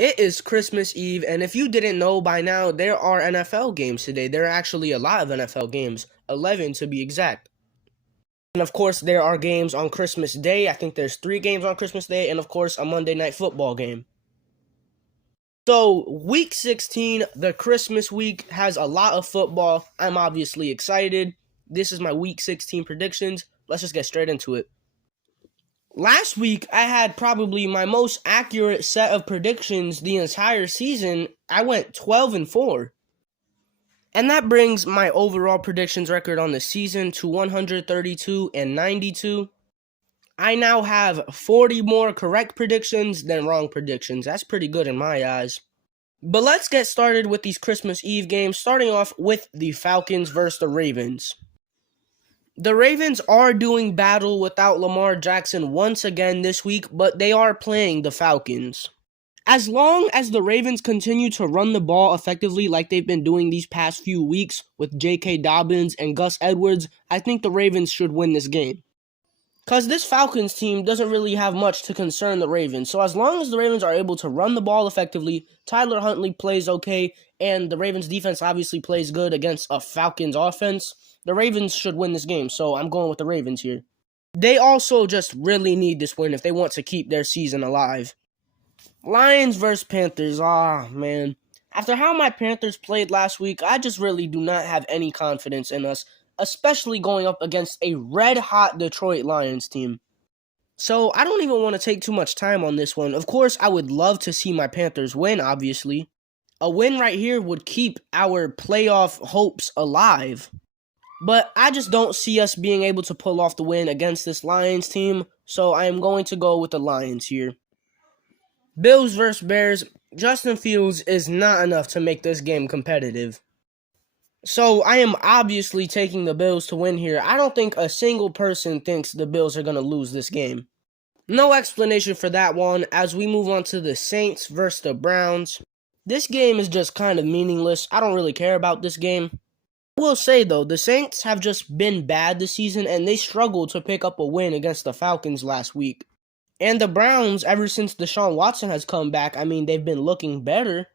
It is Christmas Eve, and if you didn't know by now, there are NFL games today. There are actually a lot of NFL games, 11 to be exact. And of course, there are games on Christmas Day. I think there's 3 games on Christmas Day, and of course, a Monday Night Football game. So, week 16, the Christmas week, has a lot of football. I'm obviously excited. This is my week 16 predictions. Let's just get straight into it. Last week, I had probably my most accurate set of predictions the entire season. I went 12-4. And that brings my overall predictions record on the season to 132-92. I now have 40 more correct predictions than wrong predictions. That's pretty good in my eyes. But let's get started with these Christmas Eve games, starting off with the Falcons versus the Ravens. The Ravens are doing battle without Lamar Jackson once again this week, but they are playing the Falcons. As long as the Ravens continue to run the ball effectively like they've been doing these past few weeks with J.K. Dobbins and Gus Edwards, I think the Ravens should win this game. Because this Falcons team doesn't really have much to concern the Ravens. So as long as the Ravens are able to run the ball effectively, Tyler Huntley plays okay, and the Ravens defense obviously plays good against a Falcons offense, the Ravens should win this game. So I'm going with the Ravens here. They also just really need this win if they want to keep their season alive. Lions versus Panthers. Man. After how my Panthers played last week, I just really do not have any confidence in us, especially going up against a red-hot Detroit Lions team. So I don't even want to take too much time on this one. Of course, I would love to see my Panthers win, obviously. A win right here would keep our playoff hopes alive. But I just don't see us being able to pull off the win against this Lions team, so I am going to go with the Lions here. Bills versus Bears. Justin Fields is not enough to make this game competitive. So I am obviously taking the Bills to win here. I don't think a single person thinks the Bills are going to lose this game. No explanation for that one as we move on to the Saints versus the Browns. This game is just kind of meaningless. I don't really care about this game. I will say though, the Saints have just been bad this season and they struggled to pick up a win against the Falcons last week. And the Browns, ever since Deshaun Watson has come back, they've been looking better.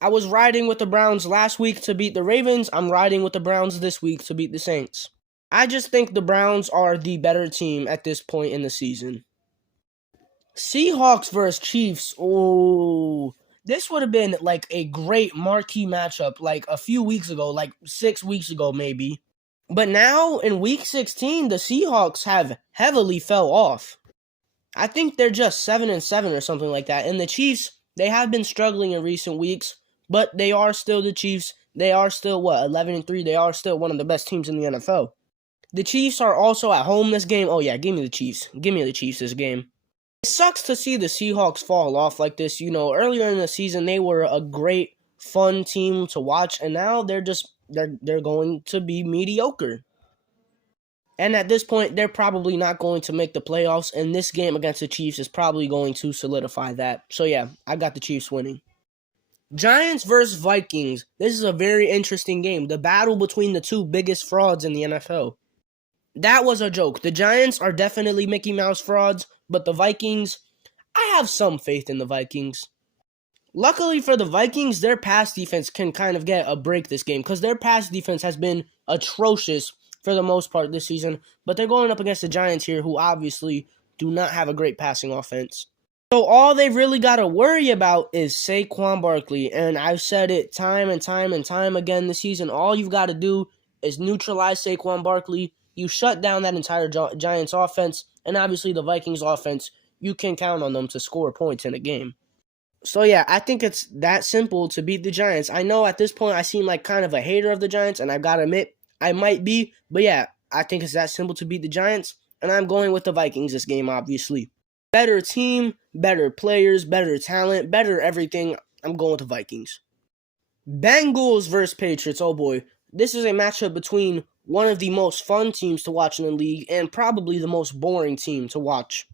I was riding with the Browns last week to beat the Ravens. I'm riding with the Browns this week to beat the Saints. I just think the Browns are the better team at this point in the season. Seahawks versus Chiefs. This would have been like a great marquee matchup like a few weeks ago, like 6 weeks ago maybe. But now in week 16, the Seahawks have heavily fell off. I think they're just 7-7 or something like that. And the Chiefs, they have been struggling in recent weeks, but they are still the Chiefs. They are still, 11-3? They are still one of the best teams in the NFL. The Chiefs are also at home this game. Oh, yeah, give me the Chiefs. Give me the Chiefs this game. It sucks to see the Seahawks fall off like this. Earlier in the season, they were a great, fun team to watch, and now they're going to be mediocre. And at this point, they're probably not going to make the playoffs, and this game against the Chiefs is probably going to solidify that. So yeah, I got the Chiefs winning. Giants versus Vikings. This is a very interesting game. The battle between the two biggest frauds in the NFL. That was a joke. The Giants are definitely Mickey Mouse frauds, but the Vikings, I have some faith in the Vikings. Luckily for the Vikings, their pass defense can kind of get a break this game because their pass defense has been atrocious for the most part this season, but they're going up against the Giants here who obviously do not have a great passing offense. So all they've really got to worry about is Saquon Barkley, and I've said it time and time again this season. All you've got to do is neutralize Saquon Barkley. You shut down that entire Giants offense, and obviously the Vikings offense, you can count on them to score points in a game. So yeah, I think it's that simple to beat the Giants. I know at this point I seem like kind of a hater of the Giants, and I've got to admit, I might be, but yeah, I think it's that simple to beat the Giants, and I'm going with the Vikings this game, obviously. Better team, better players, better talent, better everything. I'm going with the Vikings. Bengals versus Patriots. Oh boy, this is a matchup between one of the most fun teams to watch in the league and probably the most boring team to watch.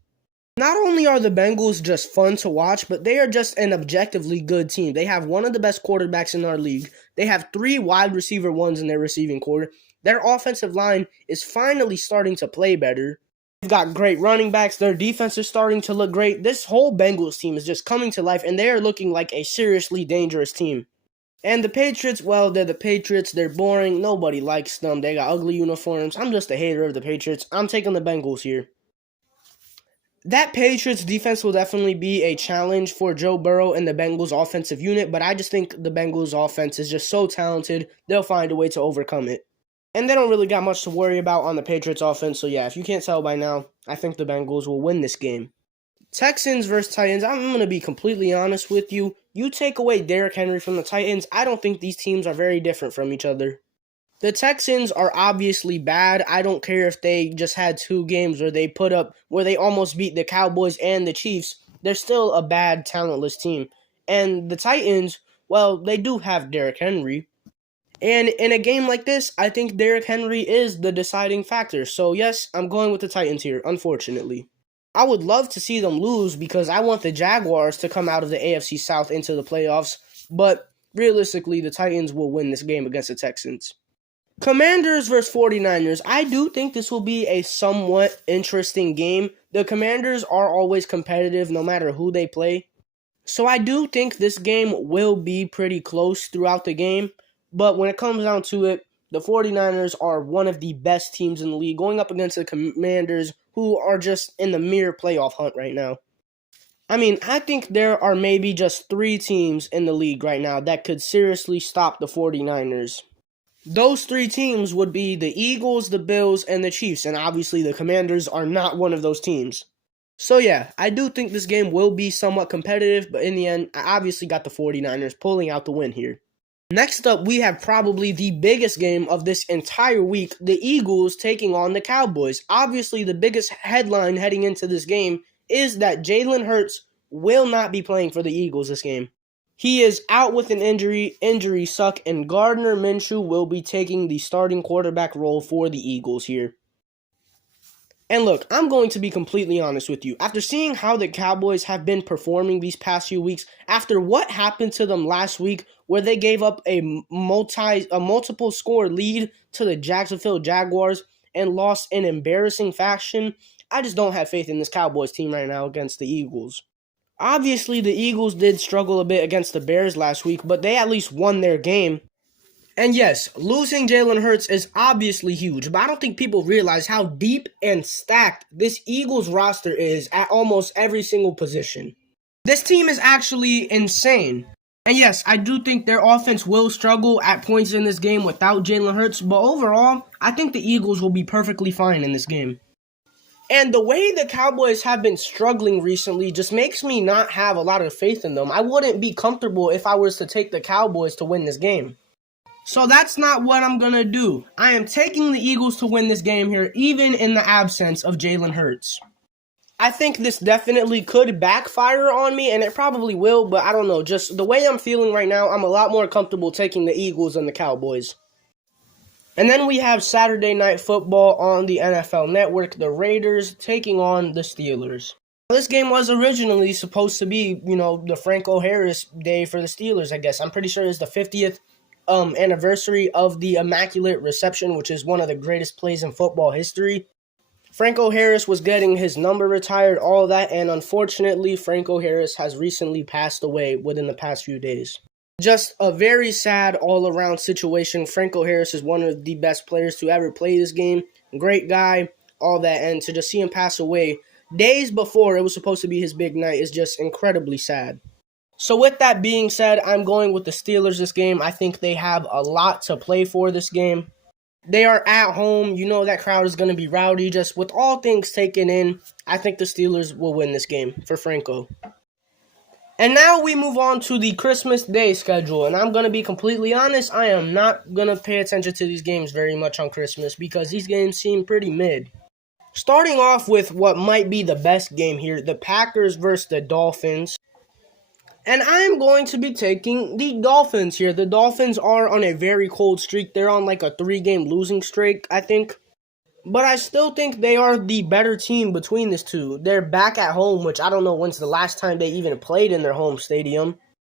Not only are the Bengals just fun to watch, but they are just an objectively good team. They have one of the best quarterbacks in our league. They have 3 wide receiver ones in their receiving core. Their offensive line is finally starting to play better. They've got great running backs. Their defense is starting to look great. This whole Bengals team is just coming to life, and they are looking like a seriously dangerous team. And the Patriots, well, they're the Patriots. They're boring. Nobody likes them. They got ugly uniforms. I'm just a hater of the Patriots. I'm taking the Bengals here. That Patriots defense will definitely be a challenge for Joe Burrow and the Bengals offensive unit, but I just think the Bengals offense is just so talented, they'll find a way to overcome it. And they don't really got much to worry about on the Patriots offense, so yeah, if you can't tell by now, I think the Bengals will win this game. Texans versus Titans, I'm going to be completely honest with you. You take away Derrick Henry from the Titans, I don't think these teams are very different from each other. The Texans are obviously bad. I don't care if they just had 2 games where they almost beat the Cowboys and the Chiefs. They're still a bad, talentless team. And the Titans, well, they do have Derrick Henry. And in a game like this, I think Derrick Henry is the deciding factor. So yes, I'm going with the Titans here, unfortunately. I would love to see them lose because I want the Jaguars to come out of the AFC South into the playoffs. But realistically, the Titans will win this game against the Texans. Commanders versus 49ers. I do think this will be a somewhat interesting game. The Commanders are always competitive no matter who they play. So I do think this game will be pretty close throughout the game. But when it comes down to it, the 49ers are one of the best teams in the league going up against the Commanders who are just in the mere playoff hunt right now. I mean, I think there are maybe just 3 teams in the league right now that could seriously stop the 49ers. Those 3 teams would be the Eagles, the Bills, and the Chiefs, and obviously the Commanders are not one of those teams. So yeah, I do think this game will be somewhat competitive, but in the end, I obviously got the 49ers pulling out the win here. Next up, we have probably the biggest game of this entire week, the Eagles taking on the Cowboys. Obviously, the biggest headline heading into this game is that Jalen Hurts will not be playing for the Eagles this game. He is out with an injury suck, and Gardner Minshew will be taking the starting quarterback role for the Eagles here. And look, I'm going to be completely honest with you. After seeing how the Cowboys have been performing these past few weeks, after what happened to them last week where they gave up a multiple score lead to the Jacksonville Jaguars and lost in embarrassing fashion, I just don't have faith in this Cowboys team right now against the Eagles. Obviously, the Eagles did struggle a bit against the Bears last week, but they at least won their game. And yes, losing Jalen Hurts is obviously huge, but I don't think people realize how deep and stacked this Eagles roster is at almost every single position. This team is actually insane. And yes, I do think their offense will struggle at points in this game without Jalen Hurts, but overall, I think the Eagles will be perfectly fine in this game. And the way the Cowboys have been struggling recently just makes me not have a lot of faith in them. I wouldn't be comfortable if I was to take the Cowboys to win this game. So that's not what I'm going to do. I am taking the Eagles to win this game here, even in the absence of Jalen Hurts. I think this definitely could backfire on me, and it probably will, but I don't know. Just the way I'm feeling right now, I'm a lot more comfortable taking the Eagles than the Cowboys. And then we have Saturday Night Football on the NFL Network, the Raiders taking on the Steelers. This game was originally supposed to be, the Franco Harris day for the Steelers, I guess. I'm pretty sure it's the 50th anniversary of the Immaculate Reception, which is one of the greatest plays in football history. Franco Harris was getting his number retired, all that, and unfortunately, Franco Harris has recently passed away within the past few days. Just a very sad all-around situation. Franco Harris is one of the best players to ever play this game. Great guy, all that, and to just see him pass away days before it was supposed to be his big night is just incredibly sad. So with that being said, I'm going with the Steelers this game. I think they have a lot to play for this game. They are at home. That crowd is going to be rowdy. Just with all things taken in, I think the Steelers will win this game for Franco. And now we move on to the Christmas Day schedule. And I'm going to be completely honest, I am not going to pay attention to these games very much on Christmas because these games seem pretty mid. Starting off with what might be the best game here, the Packers versus the Dolphins. And I'm going to be taking the Dolphins here. The Dolphins are on a very cold streak. They're on like a 3-game losing streak, I think. But I still think they are the better team between these two. They're back at home, which I don't know when's the last time they even played in their home stadium.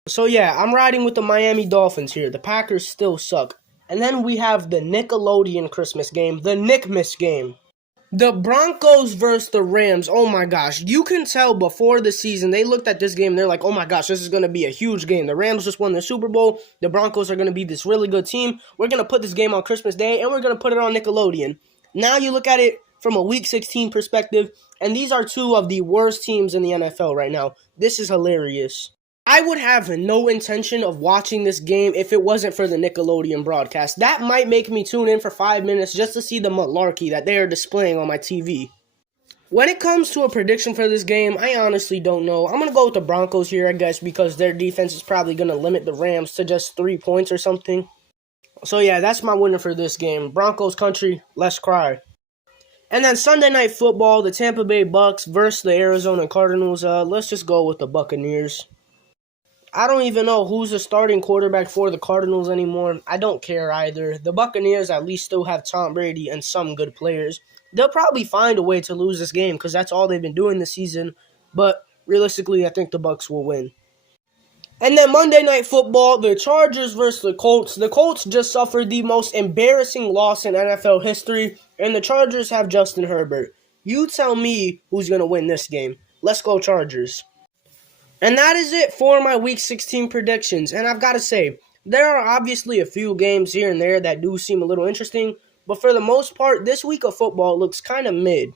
So yeah, I'm riding with the Miami Dolphins here. The Packers still suck. And then we have the Nickelodeon Christmas game, the Nickmas game. The Broncos versus the Rams. Oh my gosh. You can tell before the season, they looked at this game, they're like, oh my gosh, this is going to be a huge game. The Rams just won the Super Bowl. The Broncos are going to be this really good team. We're going to put this game on Christmas Day, and we're going to put it on Nickelodeon. Now you look at it from a Week 16 perspective, and these are two of the worst teams in the NFL right now. This is hilarious. I would have no intention of watching this game if it wasn't for the Nickelodeon broadcast. That might make me tune in for 5 minutes just to see the malarkey that they are displaying on my TV. When it comes to a prediction for this game, I honestly don't know. I'm going to go with the Broncos here, I guess, because their defense is probably going to limit the Rams to just 3 points or something. So yeah, that's my winner for this game. Broncos country, let's cry. And then Sunday Night Football, the Tampa Bay Bucks versus the Arizona Cardinals. Let's just go with the Buccaneers. I don't even know who's the starting quarterback for the Cardinals anymore. I don't care either. The Buccaneers at least still have Tom Brady and some good players. They'll probably find a way to lose this game because that's all they've been doing this season. But realistically, I think the Bucs will win. And then Monday Night Football, the Chargers versus the Colts. The Colts just suffered the most embarrassing loss in NFL history, and the Chargers have Justin Herbert. You tell me who's going to win this game. Let's go Chargers. And that is it for my Week 16 predictions. And I've got to say, there are obviously a few games here and there that do seem a little interesting, but for the most part, this week of football looks kind of mid.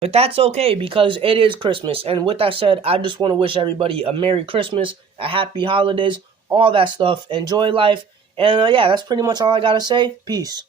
But that's okay because it is Christmas. And with that said, I just want to wish everybody a Merry Christmas, a Happy Holidays, all that stuff. Enjoy life. And yeah, that's pretty much all I got to say. Peace.